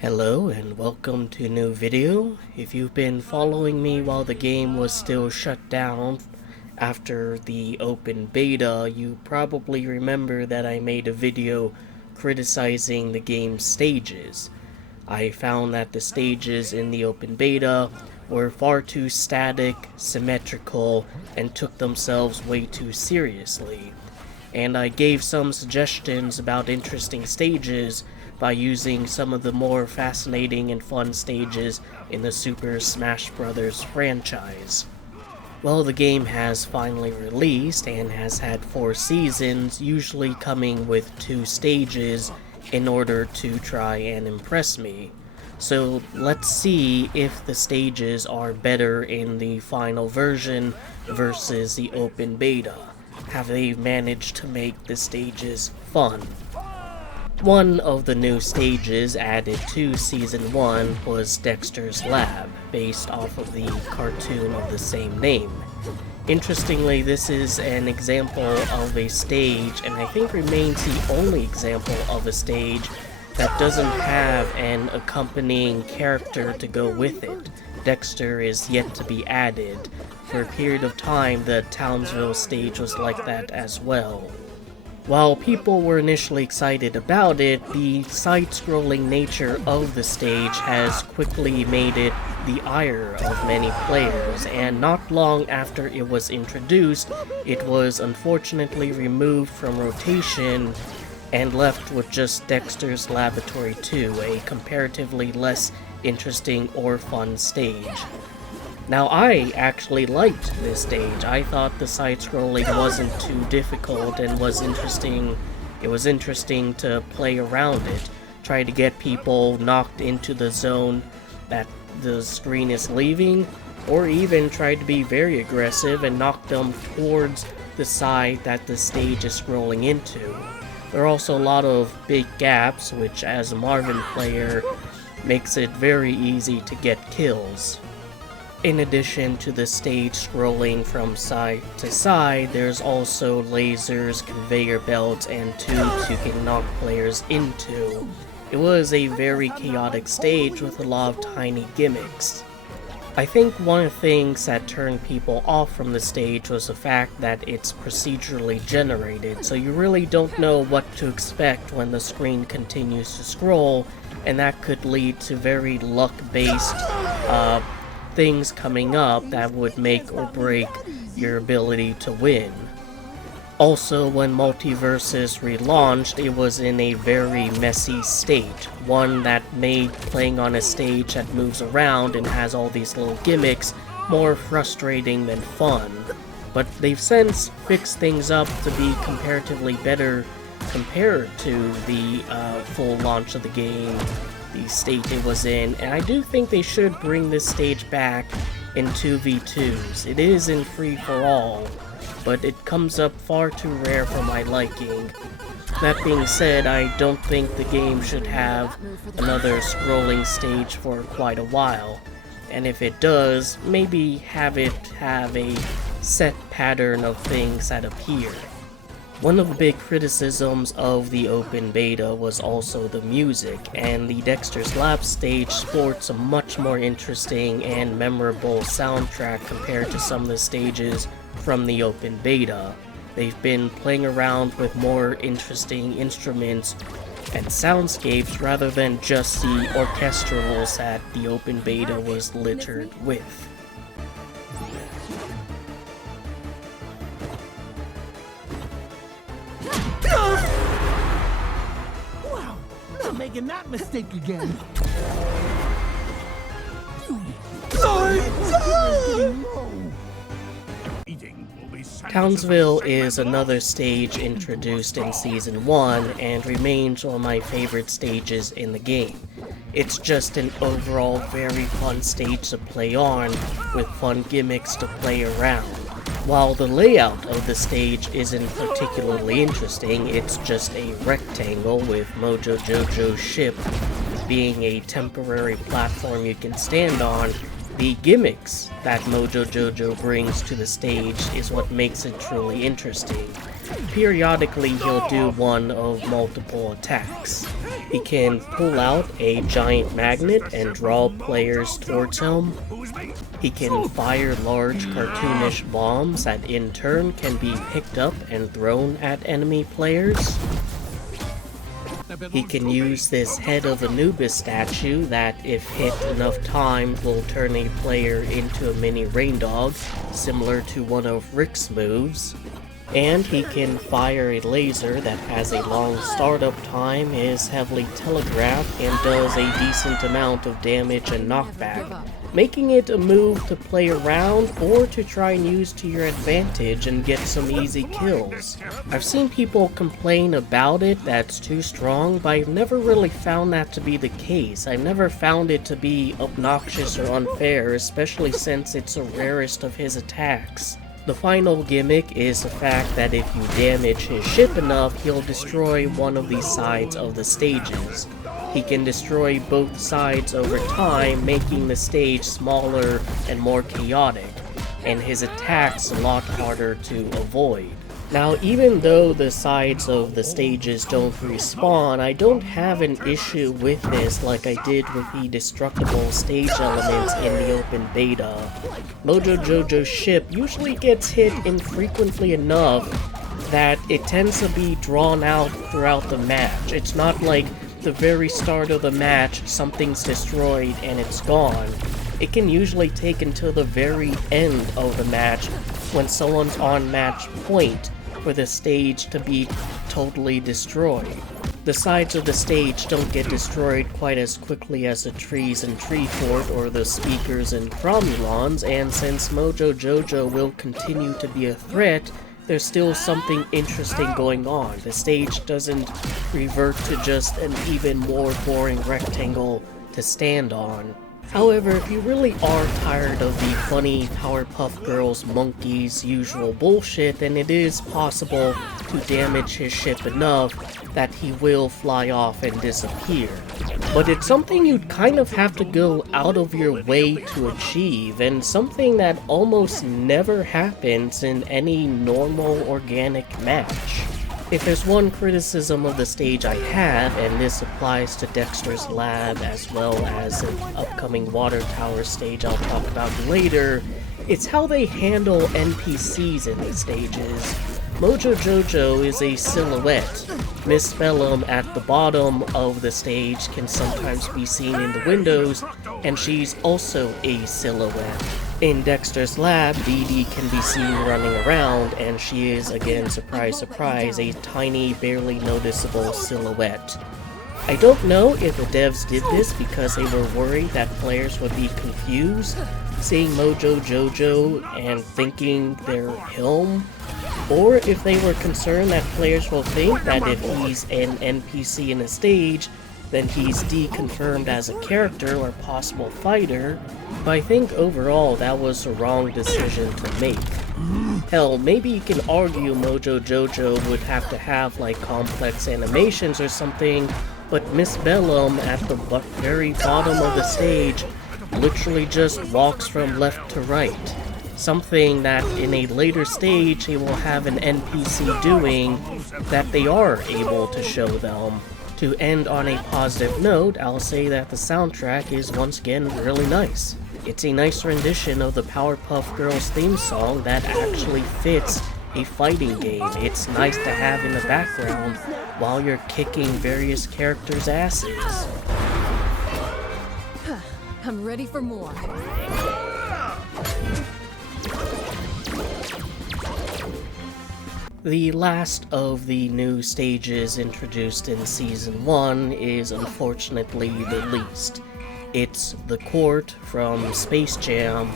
Hello and welcome to a new video. If you've been following me while the game was still shut down after the open beta, you probably remember that I made a video criticizing the game's stages. I found that the stages in the open beta were far too static, symmetrical, and took themselves way too seriously. And I gave some suggestions about interesting stages by using some of the more fascinating and fun stages in the Super Smash Bros. Franchise. Well, the game has finally released and has had 4 seasons, usually coming with 2 stages in order to try and impress me. So let's see if the stages are better in the final version versus the open beta. Have they managed to make the stages fun? One of the new stages added to Season 1 was Dexter's Lab, based off of the cartoon of the same name. Interestingly, this is an example of a stage, and I think remains the only example of a stage that doesn't have an accompanying character to go with it. Dexter is yet to be added. For a period of time, the Townsville stage was like that as well. While people were initially excited about it, the side-scrolling nature of the stage has quickly made it the ire of many players, and not long after it was introduced, it was unfortunately removed from rotation and left with just Dexter's Laboratory 2, a comparatively less interesting or fun stage. Now, I actually liked this stage. I thought the side-scrolling wasn't too difficult and was interesting. It was interesting to play around it, try to get people knocked into the zone that the screen is leaving, or even try to be very aggressive and knock them towards the side that the stage is scrolling into. There are also a lot of big gaps, which as a Marvin player makes it very easy to get kills. In addition to the stage scrolling from side to side, there's also lasers, conveyor belts, and tubes you can knock players into. It was a very chaotic stage with a lot of tiny gimmicks. I think one of the things that turned people off from the stage was the fact that it's procedurally generated, so you really don't know what to expect when the screen continues to scroll, and that could lead to very luck-based things coming up that would make or break your ability to win. Also, when MultiVersus relaunched, it was in a very messy state, one that made playing on a stage that moves around and has all these little gimmicks more frustrating than fun. But they've since fixed things up to be comparatively better compared to the full launch of the game, the state it was in, and I do think they should bring this stage back in 2v2s. It is in free-for-all, but it comes up far too rare for my liking. That being said, I don't think the game should have another scrolling stage for quite a while, and if it does, maybe have it have a set pattern of things that appear. One of the big criticisms of the open beta was also the music, and the Dexter's Lab stage sports a much more interesting and memorable soundtrack compared to some of the stages from the open beta. They've been playing around with more interesting instruments and soundscapes rather than just the orchestrals that the open beta was littered with. Wow, not making that mistake again. Townsville is another stage introduced in Season 1 and remains one of my favorite stages in the game. It's just an overall very fun stage to play on, with fun gimmicks to play around. While the layout of the stage isn't particularly interesting, it's just a rectangle with Mojo Jojo's ship being a temporary platform you can stand on. The gimmicks that Mojo Jojo brings to the stage is what makes it truly interesting. Periodically, he'll do one of multiple attacks. He can pull out a giant magnet and draw players towards him. He can fire large cartoonish bombs that in turn can be picked up and thrown at enemy players. He can use this Head of Anubis statue that, if hit enough times, will turn a player into a mini rain dog, similar to one of Rick's moves. And he can fire a laser that has a long startup time, is heavily telegraphed, and does a decent amount of damage and knockback, making it a move to play around or to try and use to your advantage and get some easy kills. I've seen people complain about it that's too strong, but I've never really found that to be the case. I've never found it to be obnoxious or unfair, especially since it's the rarest of his attacks. The final gimmick is the fact that if you damage his ship enough, he'll destroy one of the sides of the stages. He can destroy both sides over time, making the stage smaller and more chaotic, and his attacks a lot harder to avoid. Now, even though the sides of the stages don't respawn, I don't have an issue with this like I did with the destructible stage elements in the open beta. Mojo Jojo's ship usually gets hit infrequently enough that it tends to be drawn out throughout the match. It's not like the very start of the match, something's destroyed and it's gone. It can usually take until the very end of the match when someone's on match point for the stage to be totally destroyed. The sides of the stage don't get destroyed quite as quickly as the trees in Treefort or the speakers in Cromulons, and since Mojo Jojo will continue to be a threat, there's still something interesting going on. The stage doesn't revert to just an even more boring rectangle to stand on. However, if you really are tired of the funny Powerpuff Girls monkeys usual bullshit, then it is possible to damage his ship enough that he will fly off and disappear. But it's something you'd kind of have to go out of your way to achieve, and something that almost never happens in any normal organic match. If there's one criticism of the stage I have, and this applies to Dexter's Lab as well as an upcoming Water Tower stage I'll talk about later, it's how they handle NPCs in these stages. Mojo Jojo is a silhouette. Miss Bellum at the bottom of the stage can sometimes be seen in the windows, and she's also a silhouette. In Dexter's Lab, Dee Dee can be seen running around, and she is, again, surprise surprise, a tiny, barely noticeable silhouette. I don't know if the devs did this because they were worried that players would be confused, seeing Mojo Jojo and thinking they're him, or if they were concerned that players will think that if he's an NPC in a stage, then he's deconfirmed as a character or possible fighter, but I think overall that was the wrong decision to make. Hell, maybe you can argue Mojo Jojo would have to have like complex animations or something, but Miss Bellum at the very bottom of the stage literally just walks from left to right. Something that in a later stage they will have an NPC doing that they are able to show them. To end on a positive note, I'll say that the soundtrack is once again really nice. It's a nice rendition of the Powerpuff Girls theme song that actually fits a fighting game. It's nice to have in the background while you're kicking various characters' asses. I'm ready for more. The last of the new stages introduced in Season 1 is unfortunately the least. It's the court from Space Jam,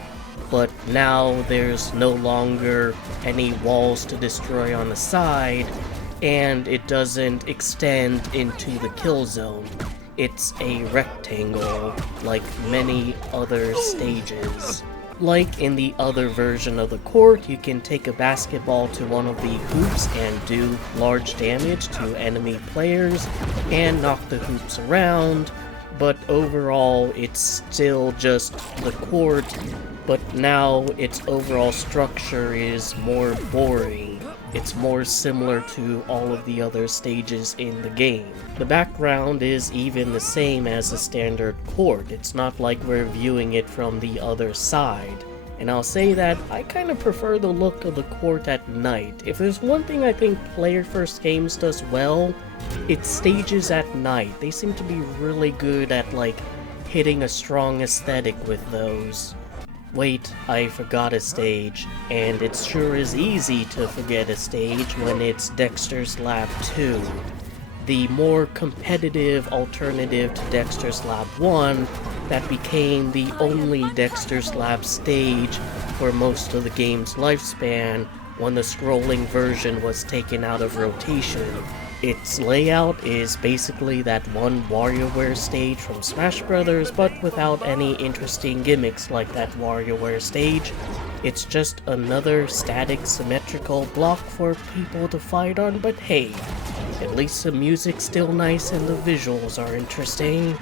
but now there's no longer any walls to destroy on the side, and it doesn't extend into the kill zone. It's a rectangle, like many other stages. Like in the other version of the court, you can take a basketball to one of the hoops and do large damage to enemy players and knock the hoops around, but overall it's still just the court, but now its overall structure is more boring. It's more similar to all of the other stages in the game. The background is even the same as the standard court. It's not like we're viewing it from the other side. And I'll say that I kind of prefer the look of the court at night. If there's one thing I think Player First Games does well, it's stages at night. They seem to be really good at like hitting a strong aesthetic with those. Wait, I forgot a stage, and it sure is easy to forget a stage when it's Dexter's Lab 2. The more competitive alternative to Dexter's Lab 1 that became the only Dexter's Lab stage for most of the game's lifespan when the scrolling version was taken out of rotation. Its layout is basically that one WarioWare stage from Smash Bros., but without any interesting gimmicks like that WarioWare stage. It's just another static symmetrical block for people to fight on, but hey, at least the music's still nice and the visuals are interesting.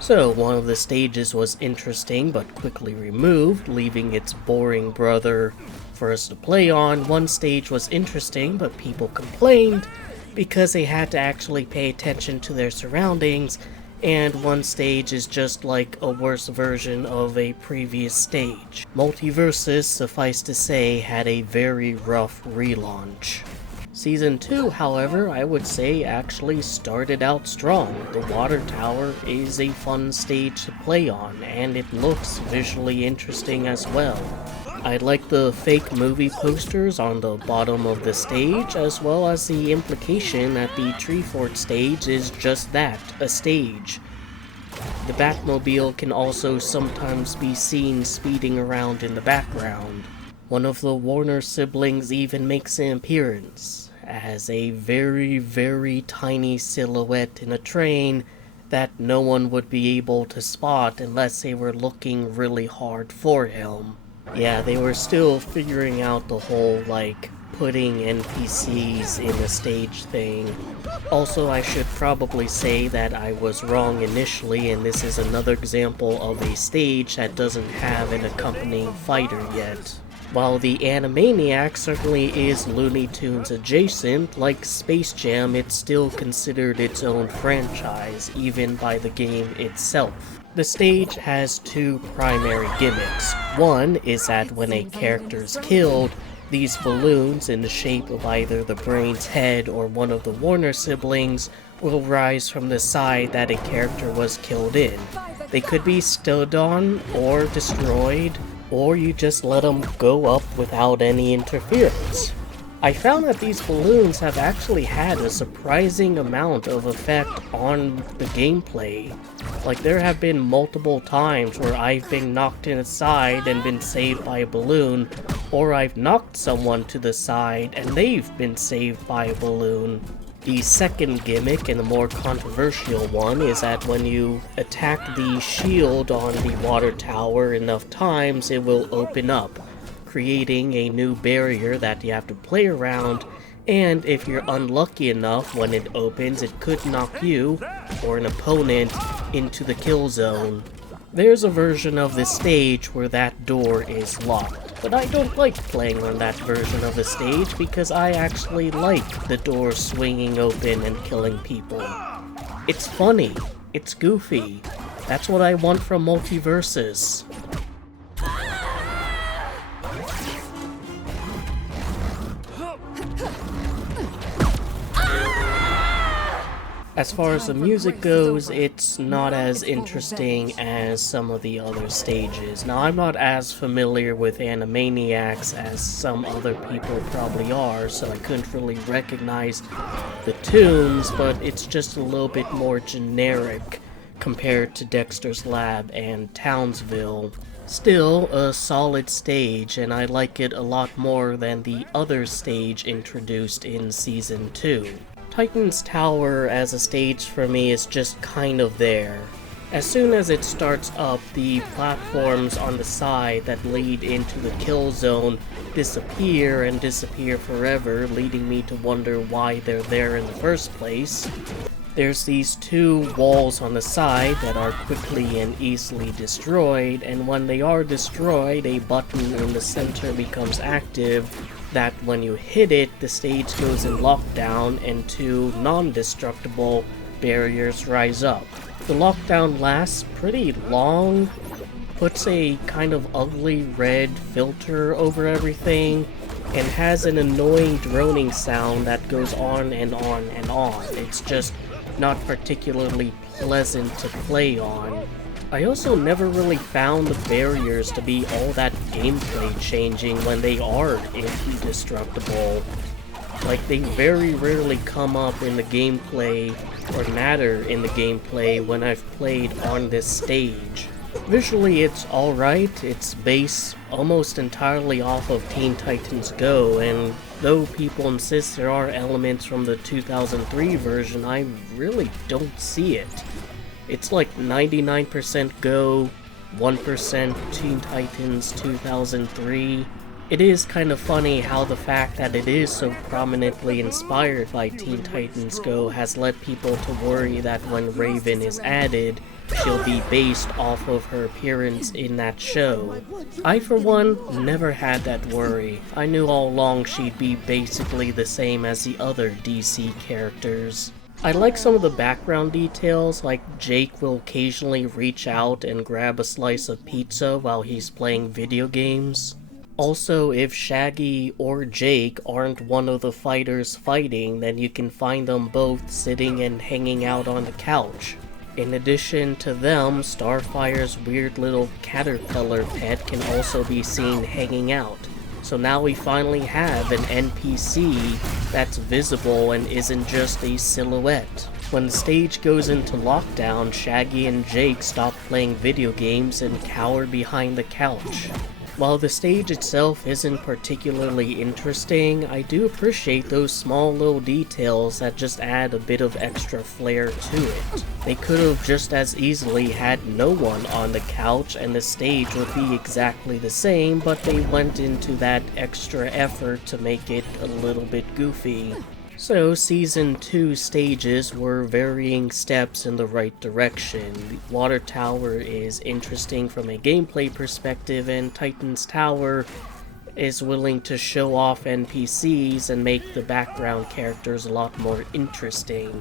So, one of the stages was interesting but quickly removed, leaving its boring brother for us to play on. One stage was interesting, but people complained because they had to actually pay attention to their surroundings, and one stage is just like a worse version of a previous stage. MultiVersus, suffice to say, had a very rough relaunch. Season 2, however, I would say actually started out strong. The water tower is a fun stage to play on, and it looks visually interesting as well. I like the fake movie posters on the bottom of the stage, as well as the implication that the Tree Fort stage is just that, a stage. The Batmobile can also sometimes be seen speeding around in the background. One of the Warner siblings even makes an appearance as a very, very tiny silhouette in a train that no one would be able to spot unless they were looking really hard for him. Yeah, they were still figuring out the whole, like, putting NPCs in a stage thing. Also, I should probably say that I was wrong initially, and this is another example of a stage that doesn't have an accompanying fighter yet. While the Animaniacs certainly is Looney Tunes adjacent, like Space Jam, it's still considered its own franchise, even by the game itself. The stage has two primary gimmicks. One is that when a character is killed, these balloons in the shape of either the brain's head or one of the Warner siblings will rise from the side that a character was killed in. They could be stood on or destroyed, or you just let them go up without any interference. I found that these balloons have actually had a surprising amount of effect on the gameplay. Like, there have been multiple times where I've been knocked to the side and been saved by a balloon, or I've knocked someone to the side and they've been saved by a balloon. The second gimmick, and the more controversial one, is that when you attack the shield on the water tower enough times, it will open up, creating a new barrier that you have to play around, and if you're unlucky enough when it opens, it could knock you, or an opponent, into the kill zone. There's a version of the stage where that door is locked, but I don't like playing on that version of the stage because I actually like the door swinging open and killing people. It's funny, it's goofy, that's what I want from MultiVersus. As far as the music goes, it's not as interesting as some of the other stages. Now, I'm not as familiar with Animaniacs as some other people probably are, so I couldn't really recognize the tunes, but it's just a little bit more generic compared to Dexter's Lab and Townsville. Still, a solid stage, and I like it a lot more than the other stage introduced in Season 2. Titan's Tower as a stage for me is just kind of there. As soon as it starts up, the platforms on the side that lead into the kill zone disappear and disappear forever, leading me to wonder why they're there in the first place. There's these two walls on the side that are quickly and easily destroyed, and when they are destroyed, a button in the center becomes active that when you hit it, the stage goes in lockdown and two non-destructible barriers rise up. The lockdown lasts pretty long, puts a kind of ugly red filter over everything, and has an annoying droning sound that goes on and on and on. It's just not particularly pleasant to play on. I also never really found the barriers to be all that gameplay changing when they are indestructible. Like, they very rarely come up in the gameplay or matter in the gameplay when I've played on this stage. Visually it's alright, it's based almost entirely off of Teen Titans Go, and though people insist there are elements from the 2003 version, I really don't see it. It's like 99% Go, 1% Teen Titans 2003. It is kind of funny how the fact that it is so prominently inspired by Teen Titans Go has led people to worry that when Raven is added, she'll be based off of her appearance in that show. I, for one, never had that worry. I knew all along she'd be basically the same as the other DC characters. I like some of the background details, like Jake will occasionally reach out and grab a slice of pizza while he's playing video games. Also, if Shaggy or Jake aren't one of the fighters fighting, then you can find them both sitting and hanging out on the couch. In addition to them, Starfire's weird little caterpillar pet can also be seen hanging out. So now we finally have an NPC that's visible and isn't just a silhouette. When the stage goes into lockdown, Shaggy and Jake stop playing video games and cower behind the couch. While the stage itself isn't particularly interesting, I do appreciate those small little details that just add a bit of extra flair to it. They could have just as easily had no one on the couch and the stage would be exactly the same, but they went into that extra effort to make it a little bit goofy. So, Season 2 stages were varying steps in the right direction. The Water Tower is interesting from a gameplay perspective, and Titan's Tower is willing to show off NPCs and make the background characters a lot more interesting.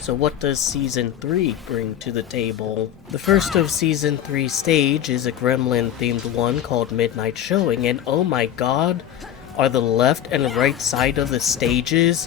So what does Season 3 bring to the table? The first of Season 3 stage is a Gremlin-themed one called Midnight Showing, and oh my god, are the left and right side of the stages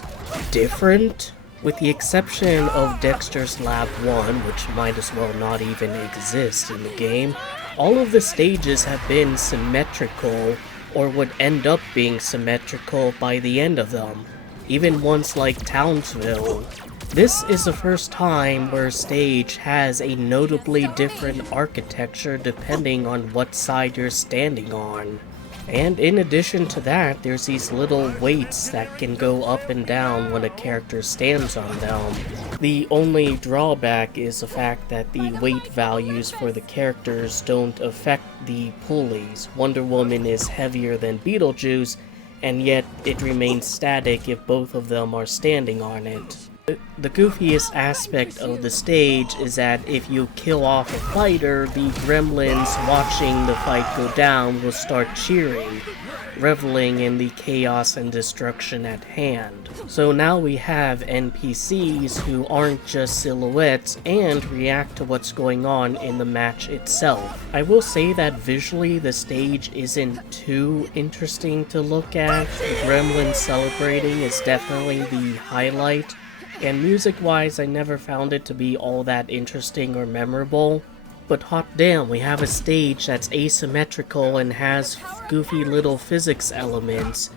different? With the exception of Dexter's Lab 1, which might as well not even exist in the game, all of the stages have been symmetrical, or would end up being symmetrical by the end of them, even ones like Townsville. This is the first time where a stage has a notably different architecture depending on what side you're standing on. And in addition to that, there's these little weights that can go up and down when a character stands on them. The only drawback is the fact that the weight values for the characters don't affect the pulleys. Wonder Woman is heavier than Beetlejuice, and yet it remains static if both of them are standing on it. The goofiest aspect of the stage is that if you kill off a fighter, the gremlins watching the fight go down will start cheering, reveling in the chaos and destruction at hand. So now we have NPCs who aren't just silhouettes and react to what's going on in the match itself. I will say that visually the stage isn't too interesting to look at. The gremlins celebrating is definitely the highlight. And music-wise, I never found it to be all that interesting or memorable. But hot damn, we have a stage that's asymmetrical and has goofy little physics elements,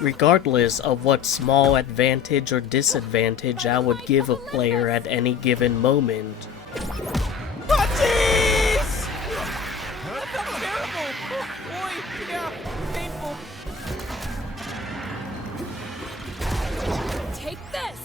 regardless of what small advantage or disadvantage that would give a player at any given moment. Puppies! That felt terrible! Boy, yeah, painful. Take this!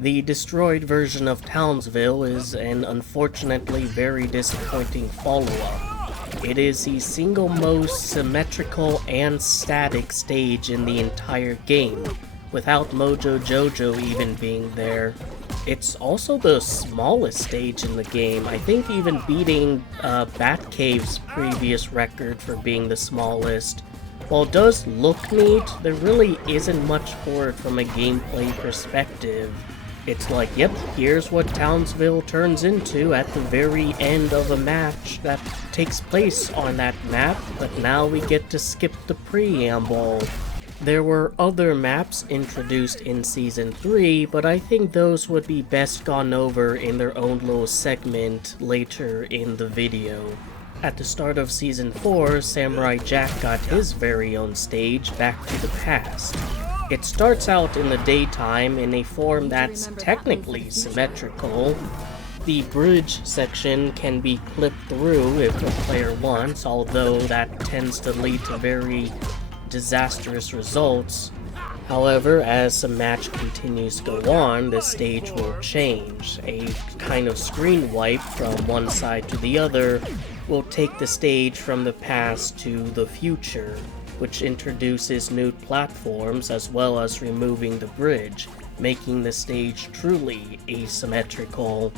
The destroyed version of Townsville is an unfortunately very disappointing follow-up. It is the single most symmetrical and static stage in the entire game, without Mojo Jojo even being there. It's also the smallest stage in the game, I think even beating Batcave's previous record for being the smallest. While it does look neat, there really isn't much for it from a gameplay perspective. It's like, yep, here's what Townsville turns into at the very end of a match that takes place on that map, but now we get to skip the preamble. There were other maps introduced in Season 3, but I think those would be best gone over in their own little segment later in the video. At the start of Season 4, Samurai Jack got his very own stage, Back to the Past. It starts out in the daytime in a form that's technically symmetrical. The bridge section can be clipped through if the player wants, although that tends to lead to very disastrous results. However, as the match continues to go on, the stage will change. A kind of screen wipe from one side to the other will take the stage from the past to the future, which introduces new platforms as well as removing the bridge, making the stage truly asymmetrical.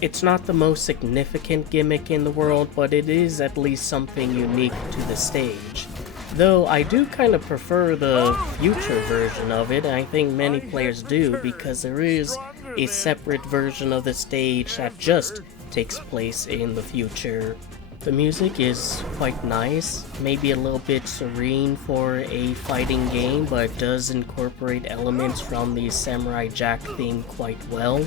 It's not the most significant gimmick in the world, but it is at least something unique to the stage. Though I do kind of prefer the future version of it, and I think many players do, because there is a separate version of the stage that just takes place in the future. The music is quite nice, maybe a little bit serene for a fighting game, but does incorporate elements from the Samurai Jack theme quite well.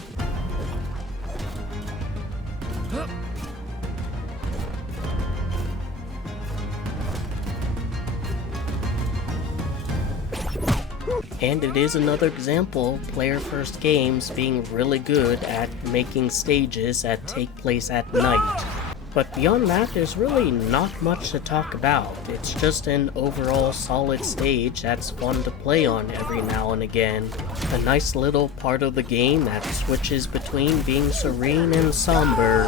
And it is another example of player-first games being really good at making stages that take place at night. But beyond that, there's really not much to talk about. It's just an overall solid stage that's fun to play on every now and again. A nice little part of the game that switches between being serene and somber,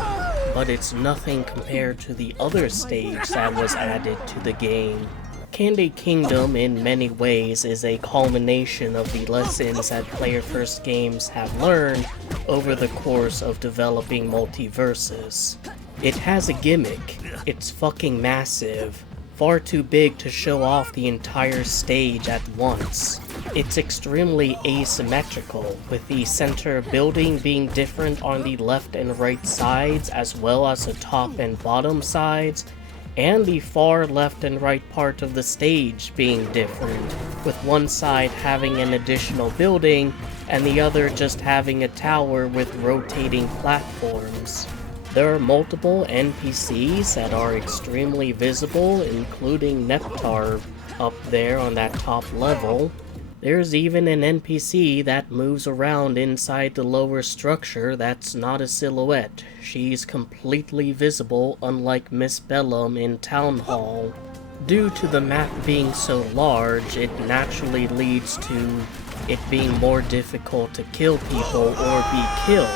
but it's nothing compared to the other stage that was added to the game. Candy Kingdom in many ways is a culmination of the lessons that player-first games have learned over the course of developing MultiVersus. It has a gimmick. It's fucking massive. Far too big to show off the entire stage at once. It's extremely asymmetrical, with the center building being different on the left and right sides, as well as the top and bottom sides, and the far left and right part of the stage being different, with one side having an additional building and the other just having a tower with rotating platforms. There are multiple NPCs that are extremely visible, including Neptar up there on that top level. There's even an NPC that moves around inside the lower structure that's not a silhouette. She's completely visible, unlike Miss Bellum in Town Hall. Due to the map being so large, it naturally leads to it being more difficult to kill people or be killed,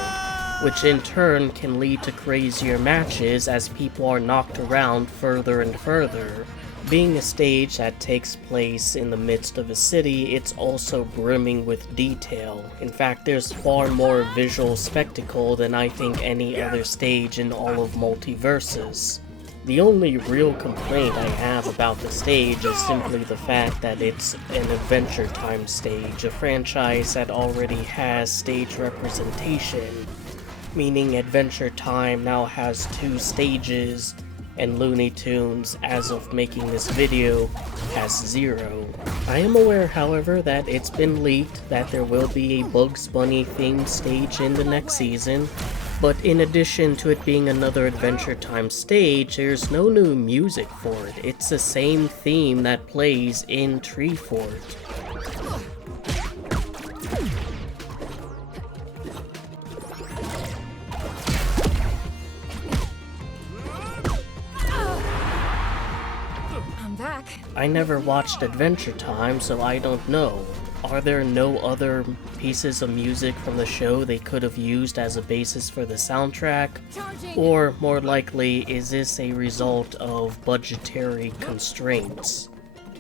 which in turn can lead to crazier matches as people are knocked around further and further. Being a stage that takes place in the midst of a city, it's also brimming with detail. In fact, there's far more visual spectacle than I think any other stage in all of MultiVersus. The only real complaint I have about the stage is simply the fact that it's an Adventure Time stage, a franchise that already has stage representation, meaning Adventure Time now has 2 stages, and Looney Tunes, as of making this video, has 0. I am aware, however, that it's been leaked that there will be a Bugs Bunny themed stage in the next season, but in addition to it being another Adventure Time stage, there's no new music for it. It's the same theme that plays in Tree Fort. I never watched Adventure Time, so I don't know. Are there no other pieces of music from the show they could have used as a basis for the soundtrack? Charging. Or, more likely, is this a result of budgetary constraints?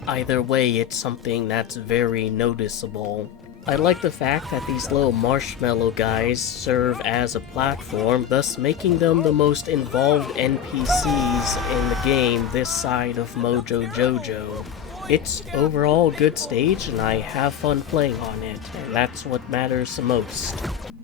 Either way, it's something that's very noticeable. I like the fact that these little marshmallow guys serve as a platform, thus making them the most involved NPCs in the game this side of Mojo Jojo. It's overall a good stage, and I have fun playing on it, and that's what matters the most.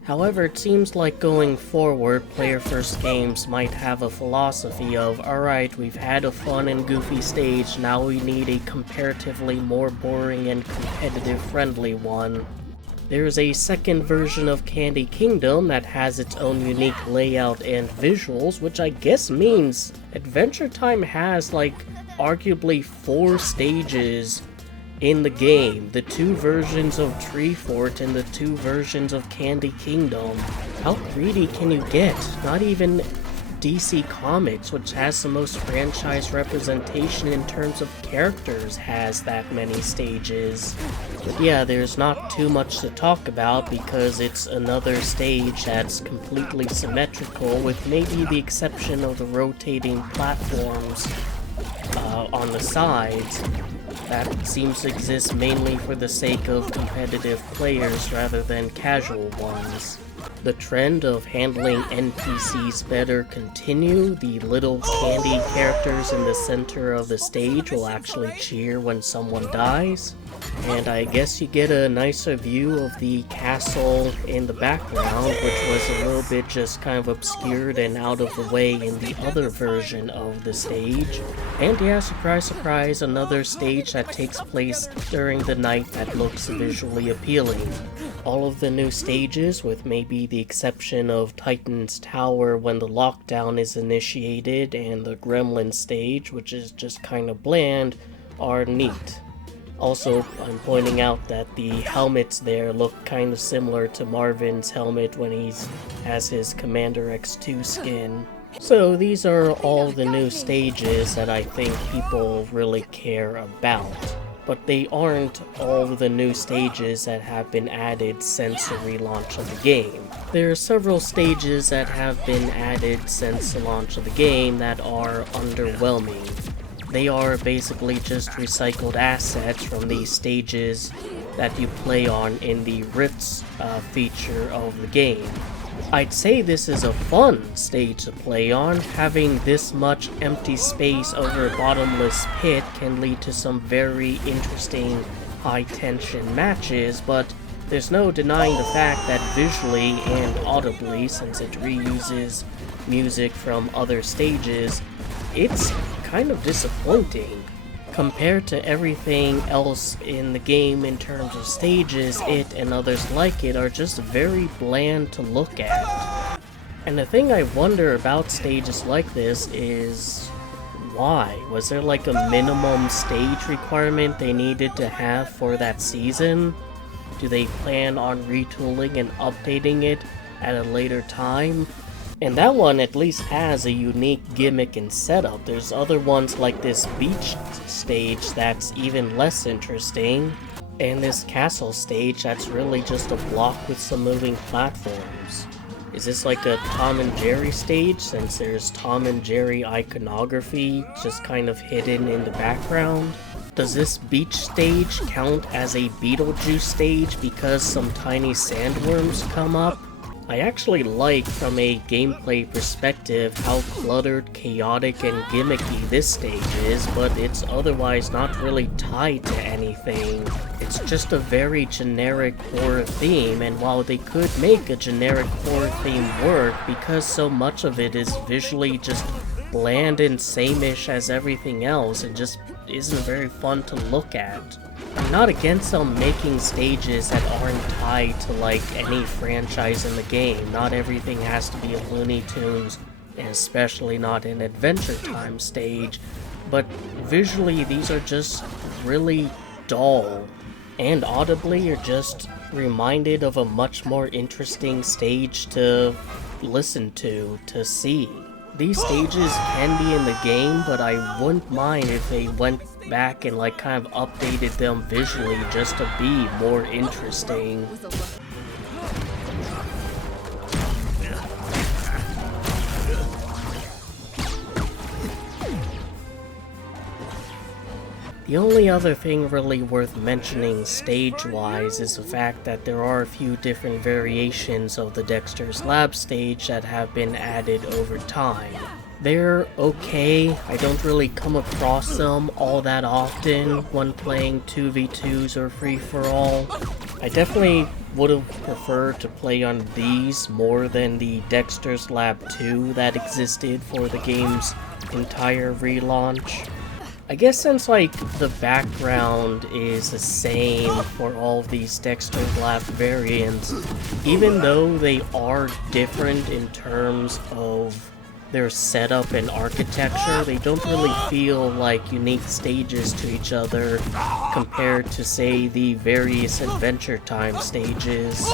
However, it seems like going forward, Player First Games might have a philosophy of, alright, we've had a fun and goofy stage, now we need a comparatively more boring and competitive-friendly one. There's a second version of Candy Kingdom that has its own unique layout and visuals, which I guess means Adventure Time has, like, arguably 4 stages in the game. The 2 versions of Tree Fort and the 2 versions of Candy Kingdom. How greedy can you get? Not even DC Comics, which has the most franchise representation in terms of characters, has that many stages. But yeah, there's not too much to talk about because it's another stage that's completely symmetrical, with maybe the exception of the rotating platforms on the sides. That seems to exist mainly for the sake of competitive players rather than casual ones. The trend of handling NPCs better continue. The little candy characters in the center of the stage will actually cheer when someone dies. And I guess you get a nicer view of the castle in the background, which was a little bit just kind of obscured and out of the way in the other version of the stage. And yeah, surprise surprise, another stage that takes place during the night that looks visually appealing. All of the new stages, with maybe the exception of Titan's Tower when the lockdown is initiated, and the Gremlin stage, which is just kind of bland, are neat. Also, I'm pointing out that the helmets there look kind of similar to Marvin's helmet when he has his Commander X2 skin. So these are all the new stages that I think people really care about. But they aren't all the new stages that have been added since the relaunch of the game. There are several stages that have been added since the launch of the game that are underwhelming. They are basically just recycled assets from the stages that you play on in the Rifts feature of the game. I'd say this is a fun stage to play on. Having this much empty space over a bottomless pit can lead to some very interesting high-tension matches, but there's no denying the fact that visually and audibly, since it reuses music from other stages, it's kind of disappointing. Compared to everything else in the game in terms of stages, it and others like it are just very bland to look at. And the thing I wonder about stages like this is why? Was there like a minimum stage requirement they needed to have for that season? Do they plan on retooling and updating it at a later time? And that one at least has a unique gimmick and setup. There's other ones like this beach stage that's even less interesting, and this castle stage that's really just a block with some moving platforms. Is this like a Tom and Jerry stage, since there's Tom and Jerry iconography just kind of hidden in the background? Does this beach stage count as a Beetlejuice stage because some tiny sandworms come up? I actually like, from a gameplay perspective, how cluttered, chaotic, and gimmicky this stage is, but it's otherwise not really tied to anything. It's just a very generic horror theme, and while they could make a generic horror theme work, because so much of it is visually just bland and same-ish as everything else, it just isn't very fun to look at. I'm not against them making stages that aren't tied to like any franchise in the game. Not everything has to be a Looney Tunes, and especially not an Adventure Time stage, but visually these are just really dull, and audibly you're just reminded of a much more interesting stage to listen to see. these stages can be in the game, but I wouldn't mind if they went back and like kind of updated them visually just to be more interesting. The only other thing really worth mentioning stage-wise is the fact that there are a few different variations of the Dexter's Lab stage that have been added over time. They're okay. I don't really come across them all that often when playing 2v2s or free-for-all. I definitely would have preferred to play on these more than the Dexter's Lab 2 that existed for the game's entire relaunch. I guess since like the background is the same for all of these Dexter's Lab variants, even though they are different in terms of their setup and architecture, they don't really feel like unique stages to each other compared to, say, the various Adventure Time stages.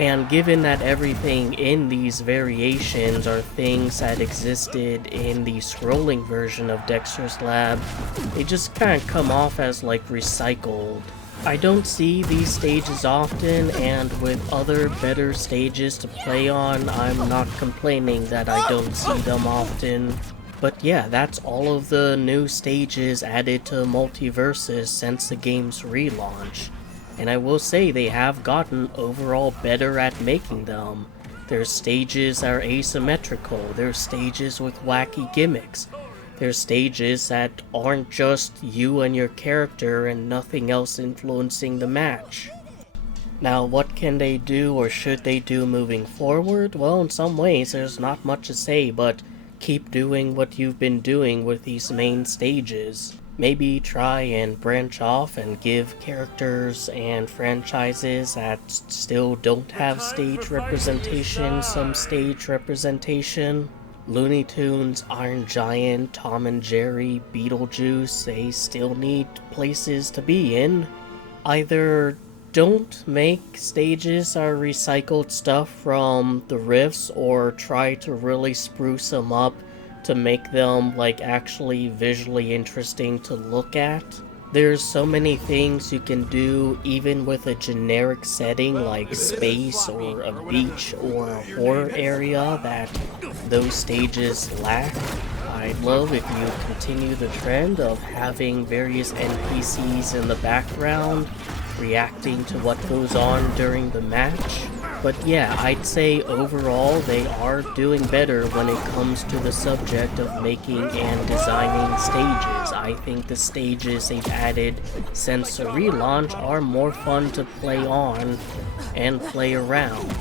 And given that everything in these variations are things that existed in the scrolling version of Dexter's Lab, they just kind of come off as like recycled. I don't see these stages often, and with other better stages to play on, I'm not complaining that I don't see them often. But yeah, that's all of the new stages added to MultiVersus since the game's relaunch. And I will say they have gotten overall better at making them. There's stages that are asymmetrical, there's stages with wacky gimmicks. There's stages that aren't just you and your character and nothing else influencing the match. Now, what can they do or should they do moving forward? Well, in some ways there's not much to say, but keep doing what you've been doing with these main stages. Maybe try and branch off and give characters and franchises that still don't have stage representation some stage representation. Looney Tunes, Iron Giant, Tom and Jerry, Beetlejuice, they still need places to be in. Either don't make stages or recycled stuff from the riffs, or try to really spruce them up to make them like actually visually interesting to look at. There's so many things you can do even with a generic setting like space or a beach or a horror area that those stages lack. I'd love if you continue the trend of having various NPCs in the background reacting to what goes on during the match. But yeah, I'd say overall they are doing better when it comes to the subject of making and designing stages. I think the stages they've added since the relaunch are more fun to play on and play around.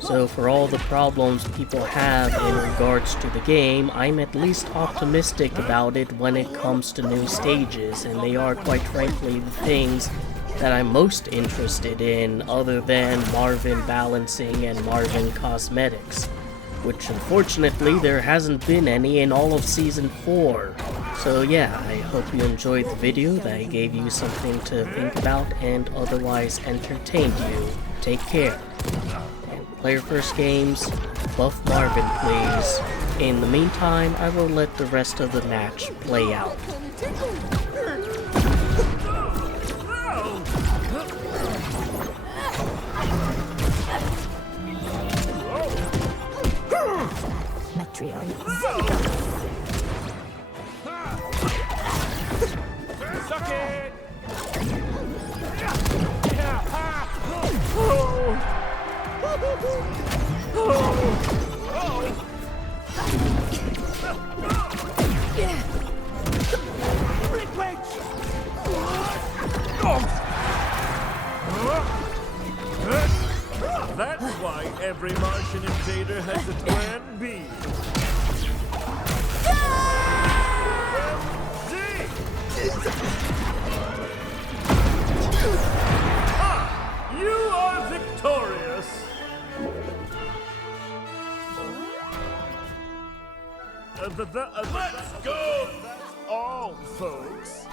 So for all the problems people have in regards to the game, I'm at least optimistic about it when it comes to new stages, and they are quite frankly the things that I'm most interested in, other than Marvin balancing and Marvin cosmetics, which unfortunately there hasn't been any in all of Season 4. So yeah, I hope you enjoyed the video, that I gave you something to think about and otherwise entertained you. Take care. And player first games, buff Marvin please. In the meantime, I will let the rest of the match play out. Suck it! That's why every Martian invader has a plan B. You are victorious! Let's go! That's all, folks.